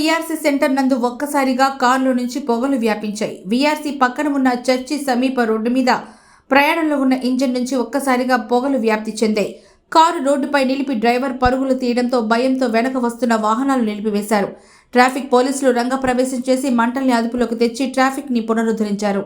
VRC centre నందు ఒక్కసారిగా కారులో నుంచి పొగలు వ్యాపించాయి. వీఆర్సీ పక్కన ఉన్న చర్చి సమీప రోడ్డు మీద ప్రయాణంలో ఉన్న ఇంజిన్ నుంచి ఒక్కసారిగా పొగలు వ్యాప్తి చెందాయి. కారు రోడ్డుపై నిలిపి డ్రైవర్ పరుగులు తీయడంతో భయంతో వెనక వస్తున్న వాహనాలు నిలిపివేశారు. ట్రాఫిక్ పోలీసులు రంగప్రవేశం చేసి మంటల్ని అదుపులోకి తెచ్చి ట్రాఫిక్ ని పునరుద్ధరించారు.